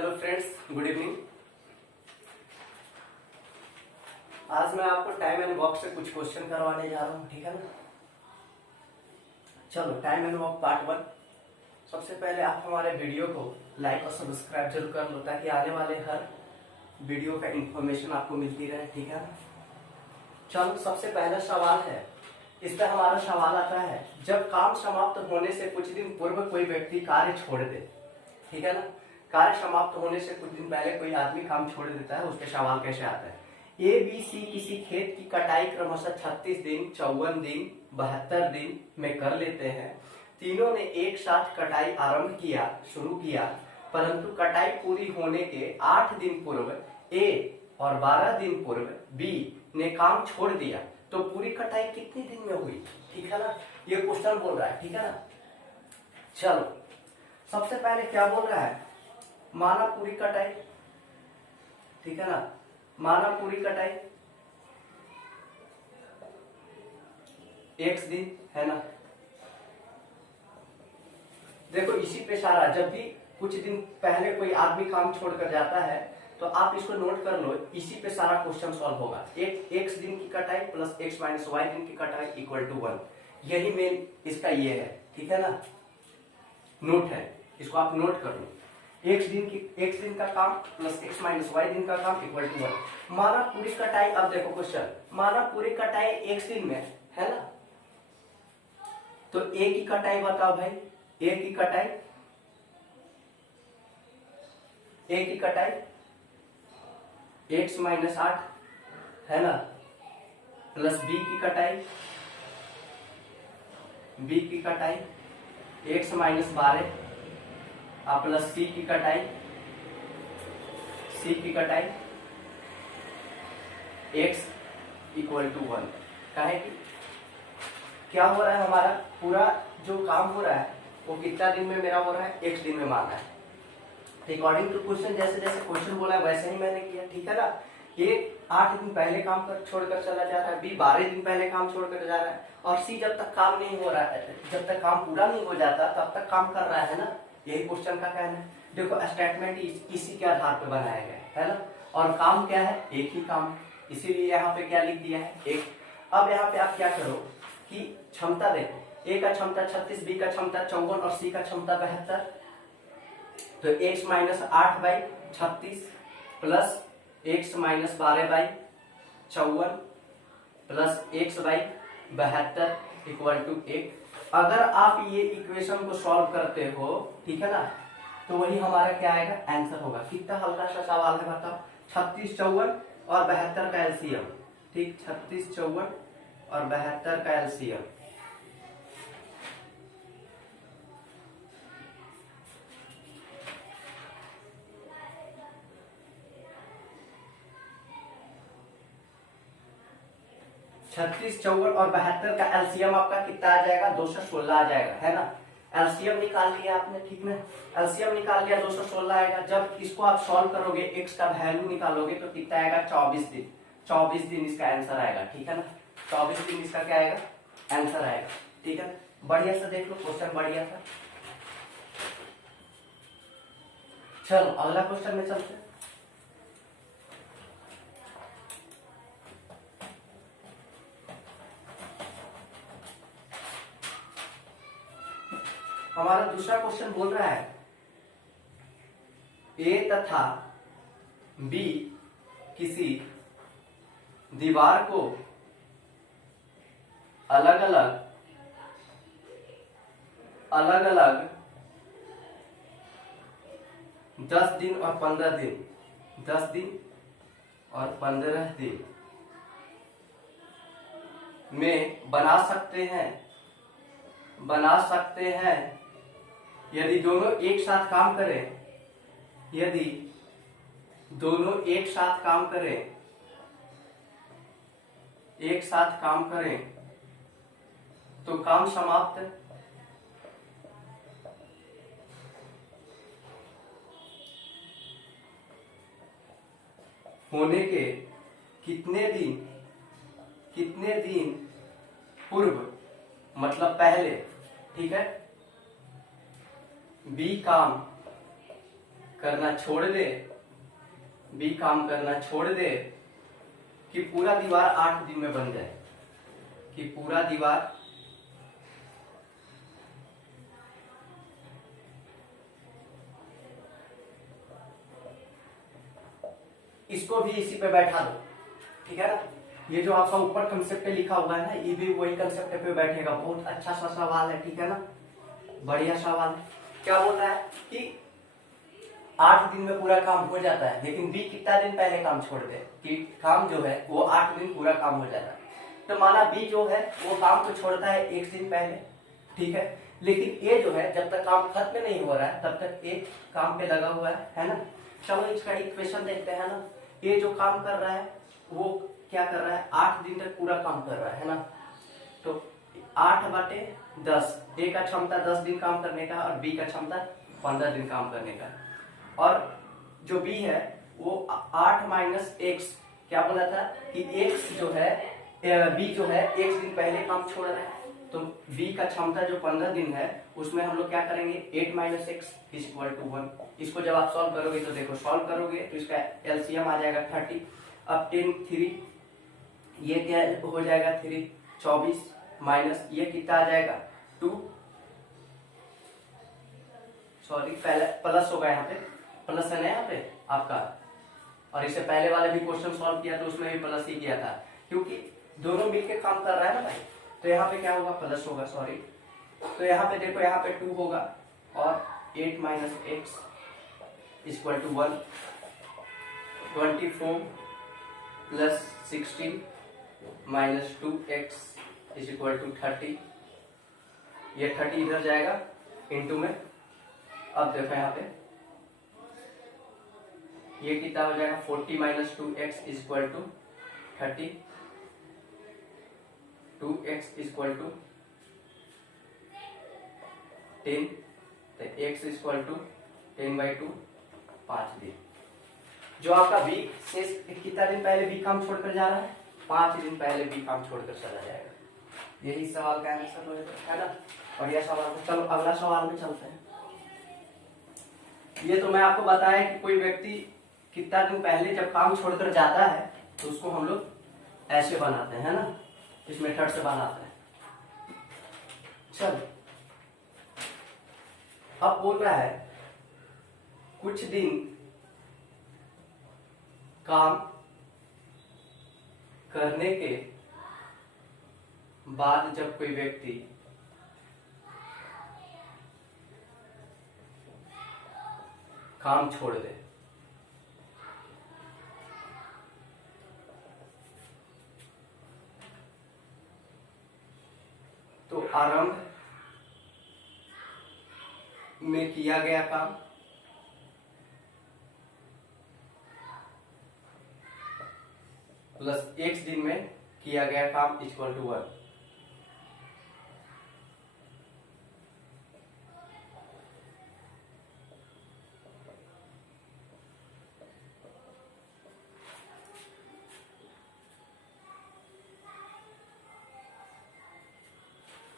Hello friends, good evening. आज मैं आपको टाइम एंड वर्क से कुछ क्वेश्चन करवाने जा रहा हूँ, ठीक है ना। चलो, टाइम एंड वर्क पार्ट 1। सबसे पहले आप हमारे वीडियो को लाइक और सब्सक्राइब जरूर कर लो ताकि आने वाले हर वीडियो का इंफॉर्मेशन आपको मिलती रहे, ठीक है ना। चलो, सबसे पहला सवाल है, इस पर हमारा सवाल आता है, जब काम समाप्त होने से कुछ दिन पूर्व कोई व्यक्ति कार्य छोड़ दे, ठीक है ना। कार्य समाप्त होने से कुछ दिन पहले कोई आदमी काम छोड़ देता है, उसके सवाल कैसे आता है। ए बी सी किसी खेत की कटाई क्रमशः 36 दिन, 54 दिन, 72 दिन में कर लेते हैं। तीनों ने एक साथ कटाई आरंभ किया, शुरू किया, परंतु कटाई पूरी होने के 8 दिन पूर्व ए और 12 दिन पूर्व बी ने काम छोड़ दिया, तो पूरी कटाई कितने दिन में हुई, ठीक है ना। ये क्वेश्चन बोल रहा है, ठीक है ना। चलो, सबसे पहले क्या बोल रहा है, माना पूरी कटाई, ठीक है ना। माना पूरी कटाई x दिन है ना। देखो, इसी पे सारा, जब भी कुछ दिन पहले कोई आदमी काम छोड़कर जाता है तो आप इसको नोट कर लो, इसी पे सारा क्वेश्चन सॉल्व होगा। एक x दिन की कटाई प्लस x माइनस वाई दिन की कटाई इक्वल टू 1, यही मेन इसका ये है, ठीक है ना। नोट है, इसको आप नोट कर लो। x दिन का काम प्लस x माइनस वाई दिन का काम इक्वल टू 1। माना पूरी कटाई, अब देखो क्वेश्चन, माना पूरी कटाई x दिन में है ना, तो a की कटाई बताओ भाई, a की कटाई x माइनस 8 है ना, प्लस b की कटाई x माइनस 12 प्लस c की कटाई x इक्वल टू 1। काहे कि क्या हो रहा है, हमारा पूरा जो काम हो रहा है वो कितना दिन में मेरा हो रहा है, x दिन में माना है। अकॉर्डिंग टू क्वेश्चन, जैसे जैसे क्वेश्चन बोला है वैसे ही मैंने किया, ठीक है ना। ये 8 दिन पहले काम छोड़कर चला जा रहा है, बी 12 दिन पहले काम छोड़कर जा रहा है, और सी जब तक काम नहीं हो रहा है, जब तक काम पूरा नहीं हो जाता तब तक काम कर रहा है ना। यही क्वेश्चन का कहना है। देखो, स्टेटमेंट इसी के आधार पर बनाया गया है ना, और काम क्या है, एक ही काम, इसीलिए यहाँ पे क्या लिख दिया है, एक। अब यहाँ पे आप क्या करो कि क्षमता देखो, ए का क्षमता 36, बी का क्षमता 54 और सी का क्षमता 72, तो x minus 8 by 36 plus x minus 12 by 54 plus x by 72 equal to 1। अगर आप ये इक्वेशन को सॉल्व करते हो, ठीक है ना, तो वही हमारा क्या आएगा, आंसर होगा। कितना हल्का सा सवाल है बताओ, 36, 54 और 72 का एलसीएम, ठीक, 36, 54 और 72 का एलसीएम। छत्तीस, 54 और 72 का एलसीएम आपका कितना आ जाएगा, 216 आ जाएगा, है ना। एलसीएम निकाल लिया आपने, ठीक ना, एलसीएम निकाल लिया, 216 आएगा। जब इसको आप सॉल्व करोगे, एक्स का वैल्यू निकालोगे तो कितना आएगा, 24 दिन। 24 दिन इसका आंसर आएगा, ठीक है ना। 24 दिन इसका क्या आएगा, आंसर आएगा, ठीक है। बढ़िया से देख लो, क्वेश्चन बढ़िया था। चलो, अगला क्वेश्चन में चलते हैं। हमारा दूसरा क्वेश्चन बोल रहा है, ए तथा बी किसी दीवार को अलग अलग 10 दिन और 15 दिन, 10 दिन और 15 दिन में बना सकते हैं यदि दोनों एक साथ काम करें, यदि दोनों एक साथ काम करें तो काम समाप्त होने के कितने दिन पूर्व, मतलब पहले, ठीक है, बी काम करना छोड़ दे, बी काम करना छोड़ दे कि पूरा दीवार 8 दिन में बन जाए, कि पूरा दीवार इसको भी इसी पे बैठा दो, ठीक है ना। ये जो आपका ऊपर कंसेप्ट पे लिखा हुआ है ना, ये भी वही कंसेप्ट पे बैठेगा। बहुत अच्छा सा सवाल है, ठीक है ना, बढ़िया सवाल है। क्या बोल रहा है कि 8 दिन में पूरा काम हो जाता है, लेकिन बी कितना दिन पहले काम छोड़ दे कि काम जो है वो 8 दिन पूरा काम हो जाता है। तो माना बी जो है वो काम को छोड़ता है 1 दिन पहले, ठीक है, लेकिन ए जो है जब तक काम खत्म नहीं हो रहा है तब तक ए काम पे लगा हुआ है ना। चलो इसका इक्वेशन देखते हैं ना। ए जो काम कर रहा है वो क्या कर रहा है, 8 दिन तक पूरा काम कर रहा है ना। तो 8/10, ए का क्षमता 10 दिन काम करने का और बी का क्षमता 15 दिन काम करने का। और जो बी है वो 8 माइनस एक्स, क्या बोला था कि एक्स जो है, बी जो है 1 दिन पहले काम छोड़ रहा है। तो बी का क्षमता जो 15 दिन है उसमें हम लोग क्या करेंगे, 8 माइनस एक्स इक्वल टू 1। इसको जब आप सॉल्व करोगे तो देखो, सॉल्व करोगे तो इसका एलसीएम आ जाएगा 30। अब 10 3, ये क्या हो जाएगा 3 24 माइनस ये कितना आ जाएगा 2, सॉरी पहले प्लस होगा, यहाँ पे प्लस है ना यहाँ पे आपका। और इससे पहले वाले भी क्वेश्चन सॉल्व किया तो उसमें भी प्लस ही किया था, क्योंकि दोनों मिलके काम कर रहा है ना भाई। तो यहाँ पे क्या होगा, प्लस होगा, सॉरी। तो यहाँ पे देखो, यहाँ पे 2 होगा और 8 minus x equal to 1, 24 plus 16 minus 2x is equal to 30। ये 30 इधर जाएगा इंटू में। अब देखो यहाँ पे ये कितना हो जाएगा, 40 minus 2x is equal to 30, 2x is equal to 10, तो x इज इक्वल टू 10/2, 5 दिन। जो आपका बी से कितना दिन पहले बी काम छोड़कर जा रहा है, 5 दिन पहले बी काम छोड़कर चला जाएगा। यही सवाल का आंसर होगा, है ना। बढ़िया सवाल है। चलो अगला सवाल में चलते हैं। ये तो मैं आपको बताया कि कोई व्यक्ति कितना दिन पहले जब काम छोड़कर जाता है तो उसको हम लोग ऐसे बनाते हैं ना, इस मेथड से बनाते हैं। चलो अब बोल रहा है कुछ दिन काम करने के बाद जब कोई व्यक्ति काम छोड़ दे तो आरंभ में किया गया काम प्लस x दिन में किया गया काम इक्वल टू 1।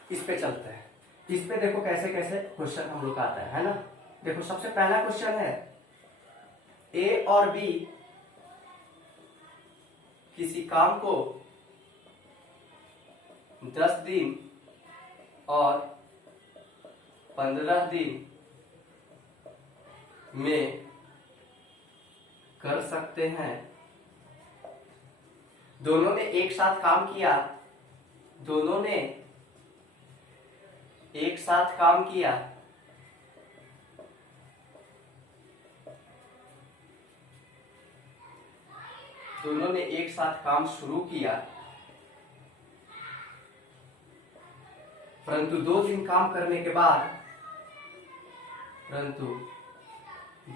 इस पे चलते हैं। इस पे देखो कैसे कैसे क्वेश्चन हम लोग आता है ना। देखो सबसे पहला क्वेश्चन है, ए और बी किसी काम को 10 दिन और 15 दिन में कर सकते हैं। दोनों ने एक साथ काम किया, दोनों ने एक साथ काम किया, दोनों ने एक साथ काम शुरू किया, परंतु 2 दिन काम करने के बाद, परंतु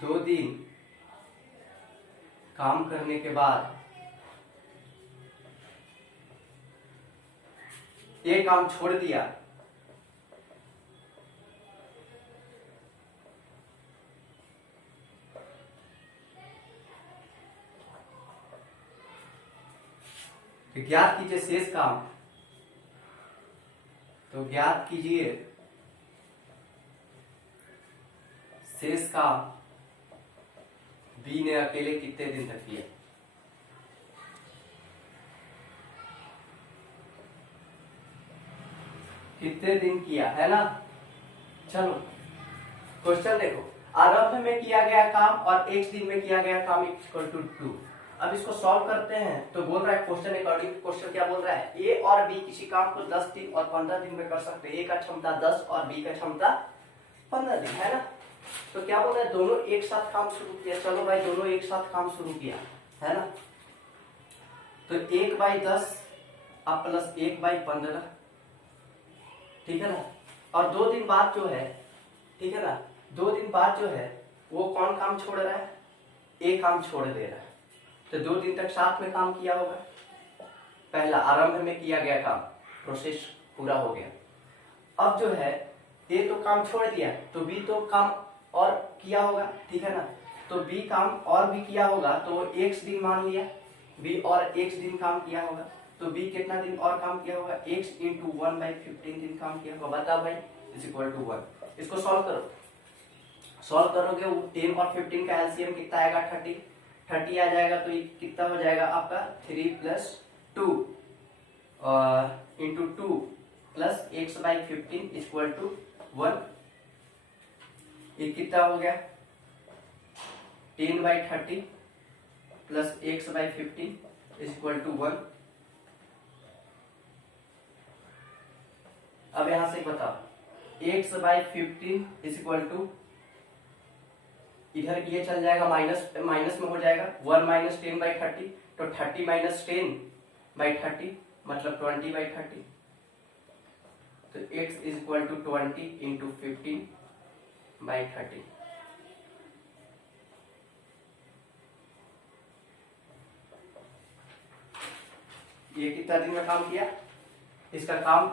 2 दिन काम करने के बाद ये काम छोड़ दिया। ज्ञात कीजिए शेष काम, तो ज्ञात कीजिए शेष काम बी ने अकेले कितने दिन तक किया? कितने दिन किया, है ना? चलो क्वेश्चन देखो, आरंभ में किया गया काम और एक दिन में किया गया काम इक्वल टू 2। अब इसको सॉल्व करते हैं तो बोल रहा है क्वेश्चन अकॉर्डिंग क्वेश्चन क्या बोल रहा है, ए और बी किसी काम को 10 दिन और 15 दिन में कर सकते हैं। ए का क्षमता 10 और बी का क्षमता 15 दिन, है ना? तो क्या बोल रहा है, दोनों एक साथ काम शुरू किया। चलो भाई दोनों एक साथ काम शुरू किया, है ना? तो 1/10 अब प्लस 1/15, ठीक है ना? और 2 दिन बाद जो है, ठीक है ना, 2 दिन बाद जो है वो कौन काम छोड़ रहा है, ए काम छोड़ दे रहा है। तो 2 दिन तक साथ में काम किया होगा। पहला आरंभ में किया गया काम, प्रोसेस पूरा हो गया। अब जो है ए तो काम छोड़ दिया, तो बी तो काम और किया होगा, ठीक है ना? तो बी काम और भी किया होगा, तो x दिन मान लिया, बी और x दिन काम किया होगा। तो बी कितना दिन और काम किया होगा, x × 1/15 दिन काम किया होगा। बताओ भाई = 1। इसको सॉल्व करो, सॉल्व करोगे वो 10 और 15 का एलसीएम कितना आएगा, 30 आ जाएगा। तो ये कितना हो जाएगा आपका 3 + 2 × 2 + x/15 = 1। ये कितना हो गया, 10/30 + x/15 = 1। अब यहां से बताओ, x/15 = इधर ये चल जाएगा, माइनस माइनस में हो जाएगा, 1 - 10/30, तो 30 - 10/30 मतलब 20/30। तो x = 20 × 15/30। ये कितना दिन में काम किया, इसका काम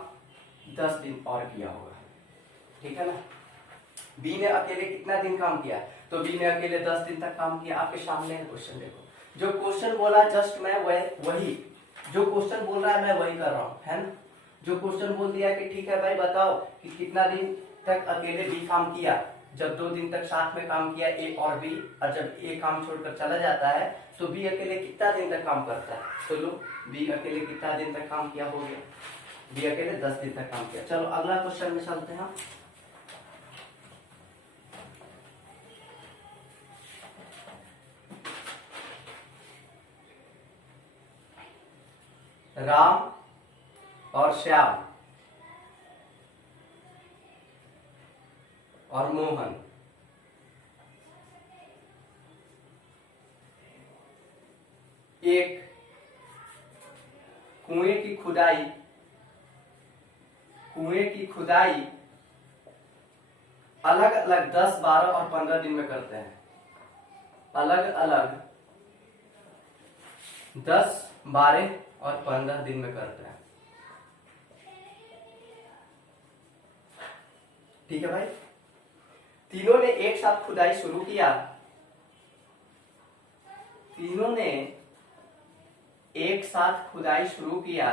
10 दिन और किया होगा, ठीक है ना? बी ने अकेले कितना दिन काम किया, तो बी ने अकेले 10 दिन तक काम किया। आपके सामने है क्वेश्चन, देखो जो क्वेश्चन बोला जस्ट मैं वही जो क्वेश्चन बोल रहा है मैं वही कर रहा हूँ, है ना? जो क्वेश्चन बोल दिया कि ठीक है भाई बताओ कि कितना दिन तक अकेले बी काम किया, जब 2 दिन तक साथ में काम किया ए और बी, और जब ए काम छोड़कर चला जाता है तो बी अकेले कितना दिन तक काम करता है। तो लो बी अकेले कितना दिन तक काम किया, हो गया बी अकेले 10 दिन तक काम किया। चलो अगला क्वेश्चन में चलते हैं। राम और श्याम और मोहन एक कुएं की खुदाई अलग अलग 10, 12 और 15 दिन में करते हैं। अलग अलग 10, 12 और 15 दिन में करते हैं, ठीक है भाई? तीनों ने एक साथ खुदाई शुरू किया, तीनों ने एक साथ खुदाई शुरू किया,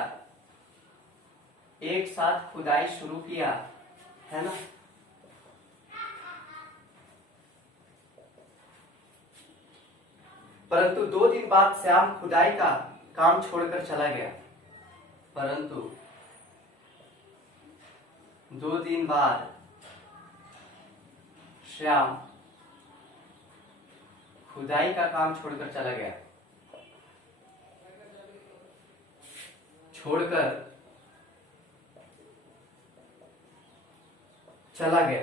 एक साथ खुदाई शुरू किया, है ना? परंतु 2 दिन बाद श्याम खुदाई का काम छोड़कर चला गया। परंतु 2 दिन बाद श्याम खुदाई का काम छोड़कर चला गया। छोड़कर चला गया।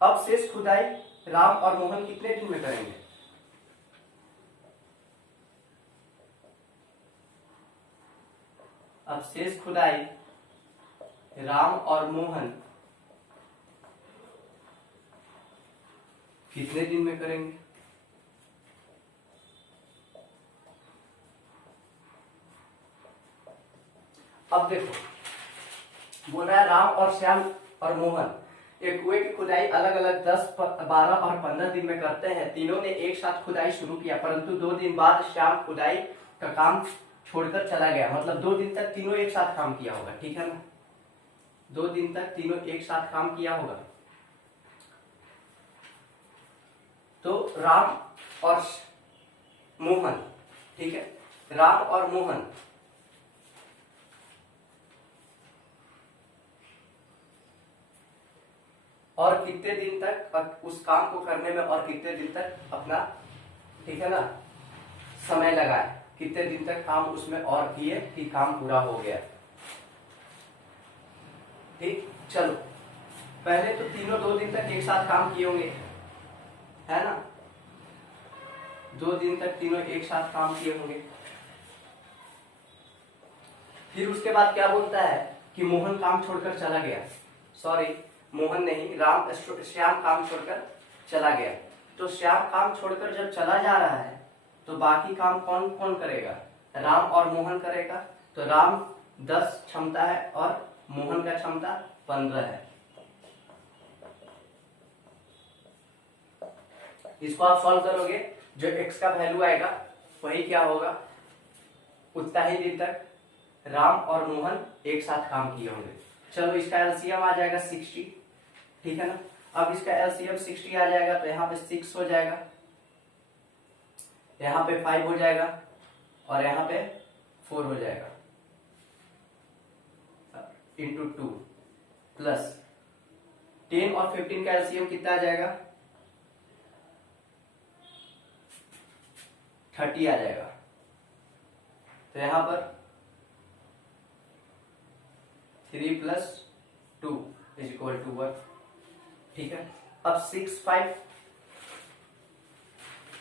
अब शेष खुदाई राम और मोहन कितने दिन में करेंगे? अब शेष खुदाई राम और मोहन कितने दिन में करेंगे? अब देखो बोल रहा है राम और श्याम और मोहन एक कुएं की खुदाई अलग अलग 10, 12 और 15 दिन में करते हैं। तीनों ने एक साथ खुदाई शुरू किया, परंतु 2 दिन बाद श्याम खुदाई का काम छोड़कर चला गया। मतलब 2 दिन तक तीनों एक साथ काम किया होगा, ठीक है ना? 2 दिन तक तीनों एक साथ काम किया होगा। तो राम और मोहन, ठीक है, राम और मोहन और कितने दिन तक उस काम को करने में और कितने दिन तक अपना, ठीक है ना, समय लगाए, कितने दिन तक काम उसमें और किए कि काम पूरा हो गया। ठीक, चलो पहले तो तीनों 2 दिन तक एक साथ काम किए होंगे, है ना, 2 दिन तक तीनों एक साथ काम किए होंगे। फिर उसके बाद क्या बोलता है कि मोहन काम छोड़कर चला गया, सॉरी मोहन नहीं, श्याम काम छोड़कर चला गया। तो श्याम काम छोड़कर जब चला जा रहा है तो बाकी काम कौन कौन करेगा, राम और मोहन करेगा। तो राम 10 क्षमता है और मोहन का क्षमता 15 है। इसको आप सॉल्व करोगे, जो x का वैल्यू आएगा वही क्या होगा, उतना ही दिन तक राम और मोहन एक साथ काम किए होंगे। चलो इसका एलसीएम आ जाएगा 60, ठीक है ना। अब इसका एलसीएम 60 आ जाएगा तो यहाँ पे 6 हो जाएगा, यहाँ पे 5 हो जाएगा और यहाँ पे 4 हो जाएगा, इंटू 2 प्लस 10 और 15 का एलसीएम कितना आ जाएगा, 30 आ जाएगा। तो यहाँ पर 3 + 2 = 1, ठीक है। अब 6 5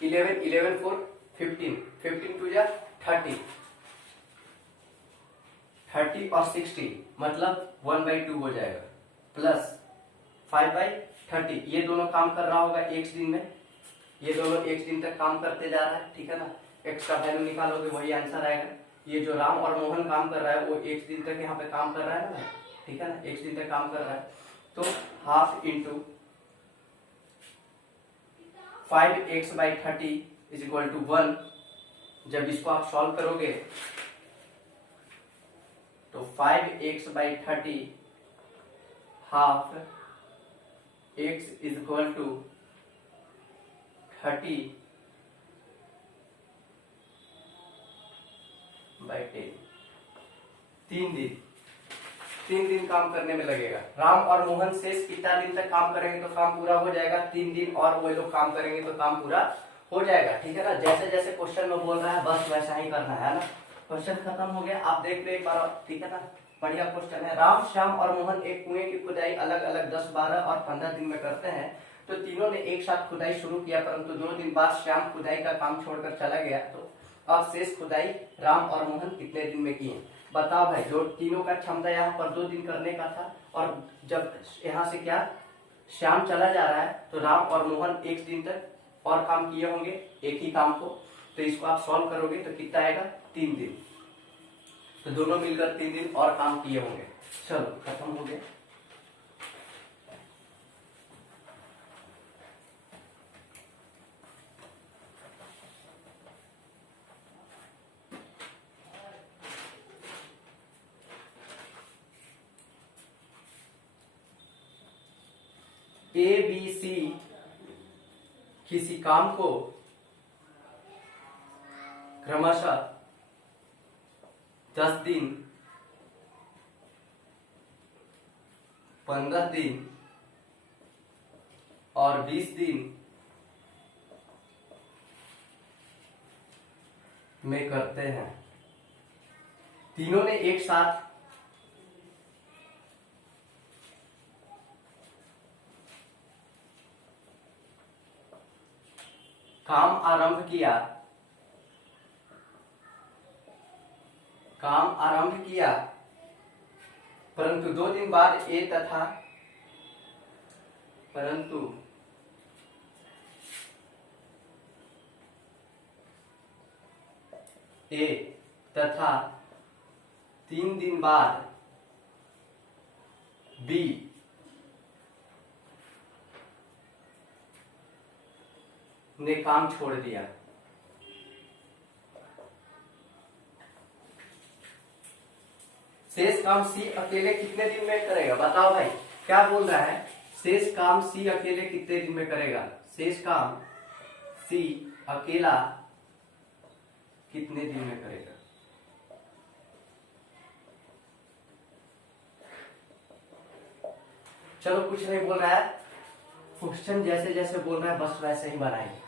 11 11 4 15 15 2 जा 30 30 और 60 मतलब 1/2 हो जाएगा, प्लस 5/30। ये दोनों काम कर रहा होगा एक दिन में, ये दोनों एक दिन तक काम करते जा रहा है, ठीक है ना। x का वैल्यू निकालोगे वही आंसर आएगा। ये जो राम और मोहन काम कर रहा है वो एक दिन तक यहाँ पे काम कर रहा है ना, ठीक है ना, एक दिन तक काम कर रहा है। तो ½ × 5x/30 = 1। जब इसको आप सॉल्व करोगे तो 5x/30 ½ x = 30/10। 3 दिन काम करने में लगेगा। राम और मोहन शेष कितना दिन तक काम करेंगे तो काम पूरा हो जाएगा, 3 दिन और वो लोग काम करेंगे तो काम पूरा हो जाएगा, ठीक है ना। जैसे जैसे क्वेश्चन में बोल रहा है बस वैसा ही करना है ना। क्वेश्चन खत्म हो गया, आप देख लो एक बार, ठीक है ना, बढ़िया क्वेश्चन है। राम, श्याम और मोहन एक कुएं की खुदाई अलग अलग 10 12 और 15 दिन में करते हैं। तो तीनों ने एक साथ खुदाई शुरू किया, परंतु 2 दिन बाद श्याम खुदाई का काम छोड़कर चला गया। तो अब शेष खुदाई राम और मोहन कितने दिन में किए, बताओ भाई। जो तीनों का क्षमता यहाँ पर 2 दिन करने का था, और जब यहाँ से क्या श्याम चला जा रहा है तो राम और मोहन 1 दिन तक और काम किए होंगे एक ही काम को। तो इसको आप सॉल्व करोगे तो कितना आएगा, 3 दिन। तो दोनों मिलकर 3 दिन और काम किए होंगे। चलो खत्म हो गया। ABC किसी काम को क्रमशः 10 दिन, 15 दिन और 20 दिन में करते हैं। तीनों ने एक साथ काम आरंभ किया, परंतु 2 दिन बाद ए तथा 3 दिन बाद बी ने काम छोड़ दिया। शेष काम सी अकेले कितने दिन में करेगा, बताओ भाई। क्या बोल रहा है, शेष काम सी अकेले कितने दिन में करेगा। शेष काम सी अकेला कितने दिन में करेगा। चलो कुछ नहीं बोल रहा है, क्वेश्चन जैसे जैसे बोल रहा है बस वैसे ही बनाएंगे।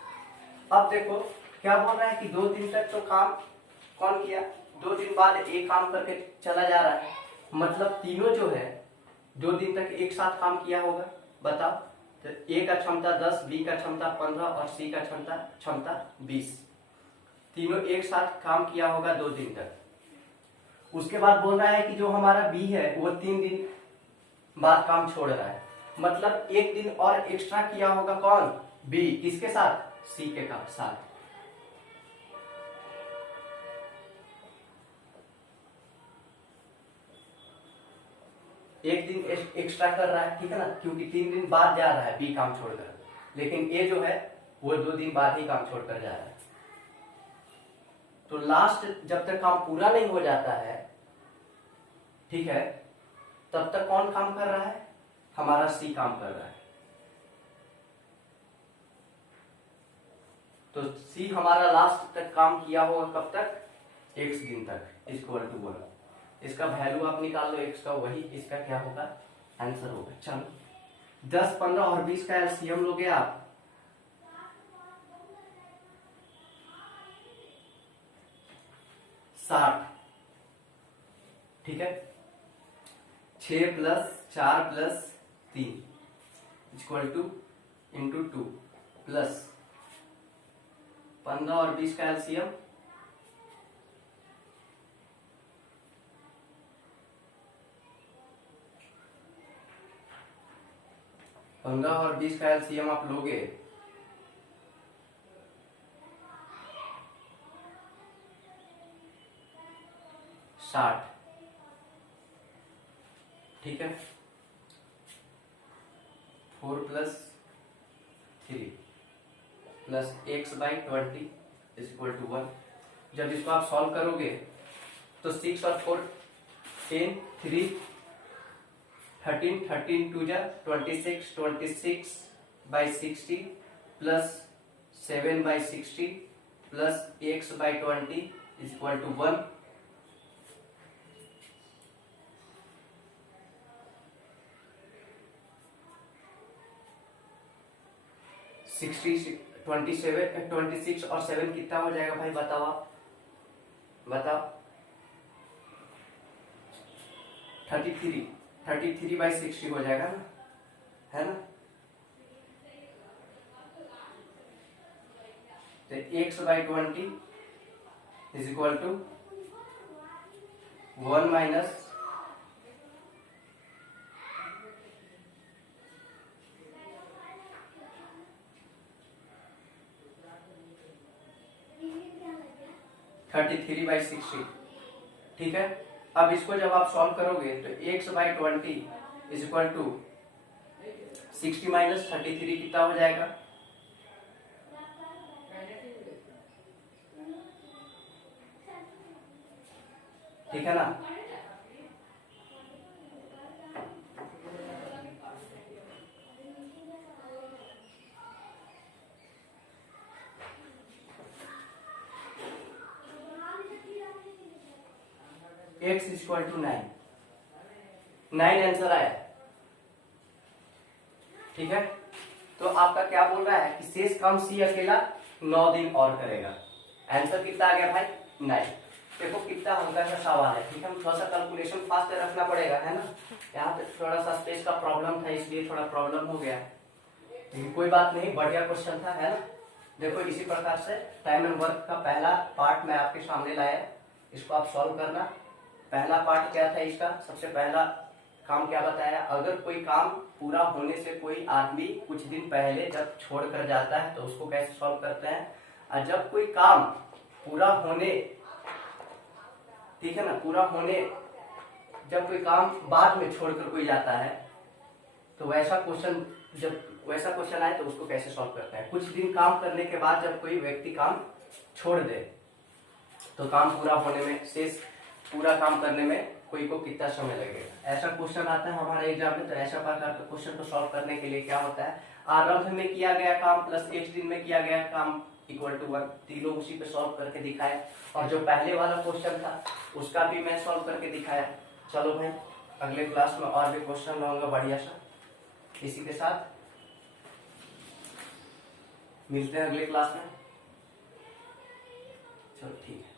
अब देखो क्या बोल रहा है कि 2 दिन तक तो काम कौन किया, 2 दिन बाद एक काम करके चला जा रहा है, मतलब तीनों जो है 2 दिन तक एक साथ काम किया होगा। बताओ, तो ए का क्षमता 10, बी का क्षमता 15 और सी का क्षमता 20, तीनों एक साथ काम किया होगा 2 दिन तक। उसके बाद बोल रहा है कि जो हमारा बी है वो 3 दिन बाद काम छोड़ रहा है, मतलब 1 दिन और एक्स्ट्रा किया होगा कौन, बी, किसके साथ, सी के साथ। एक दिन एक्स्ट्रा कर रहा है, ठीक है ना, क्योंकि 3 दिन बाद जा रहा है बी काम छोड़कर, लेकिन ए जो है वो 2 दिन बाद ही काम छोड़कर जा रहा है। तो लास्ट जब तक काम पूरा नहीं हो जाता है, ठीक है, तब तक कौन काम कर रहा है, हमारा सी काम कर रहा है। तो सी हमारा लास्ट तक काम किया होगा कब तक, x दिन तक, इक्वल टू 1। इसका वैल्यू आप निकाल लो x का, वही इसका क्या होगा, आंसर होगा। चलो 10, 15 और 20 का एलसीएम लोगे आप, साठ, ठीक है, 6 + 4 + 3 इक्वल टू इंटू 2 प्लस 15 और 20 का एलसीएम 15 और 20 का एलसीएम आप लोगे साठ, ठीक है, 4 + 3 प्लस x/20 इक्वल टू 1। जब इसको आप सॉल्व करोगे तो 6 और 4 10, 3 13, 13 2 जा 26, 26/60 plus 7/60 plus x/20 equal to 1। Sixty 26 और 7 कितना हो जाएगा भाई, बताओ आप, बताओ। 33/60 हो जाएगा ना, है ना। तो x/20 is equal to 1 minus 33/60, ठीक है। अब इसको जब आप सॉल्व करोगे तो x/20 is equal to 60 minus 33 कितना हो जाएगा, ठीक है ना। x इक्वल टू 9 आंसर आया, ठीक है। तो आपका क्या बोल रहा है कि शेष काम सी अकेला 9 दिन और करेगा। आंसर कितना आ गया भाई, 9। देखो कितना हल्का सा सवाल है, ठीक है। थोड़ा सा कैलकुलेशन फास्ट रखना पड़ेगा, है ना। यहाँ पे थोड़ा सा स्पेस का प्रॉब्लम था, इसलिए थोड़ा प्रॉब्लम हो गया, लेकिन कोई बात नहीं, बढ़िया क्वेश्चन था, है ना। देखो इसी प्रकार से टाइम एंड वर्क का पहला पार्ट मैं आपके सामने लाया, इसको आप सॉल्व करना। पहला पार्ट क्या था इसका, सबसे पहला काम क्या बताया, अगर कोई काम पूरा होने से कोई आदमी कुछ दिन पहले जब छोड़ कर जाता है तो उसको कैसे सॉल्व करते हैं, और जब कोई काम पूरा होने, ठीक है ना, पूरा होने जब कोई काम बाद में छोड़कर कोई जाता है तो वैसा क्वेश्चन, जब वैसा क्वेश्चन आए तो उसको कैसे सॉल्व करते हैं। कुछ दिन काम करने के बाद जब कोई व्यक्ति काम छोड़ दे तो काम पूरा होने में, शेष पूरा काम करने में कोई को कितना समय लगेगा। ऐसा क्वेश्चन आता है हमारे एग्जाम में। तो ऐसा प्रकार के क्वेश्चन को सॉल्व करने के लिए क्या होता है, आरंभ में किया गया काम प्लस x दिन में किया गया काम इक्वल टू 1, तीनों उसी पे सॉल्व करके दिखाया। और जो पहले वाला क्वेश्चन था उसका भी मैं सॉल्व करके दिखाया। चलो भाई अगले क्लास में और भी क्वेश्चन लाऊंगा बढ़िया सा। इसी के साथ मिलते हैं अगले क्लास में। चलो ठीक है।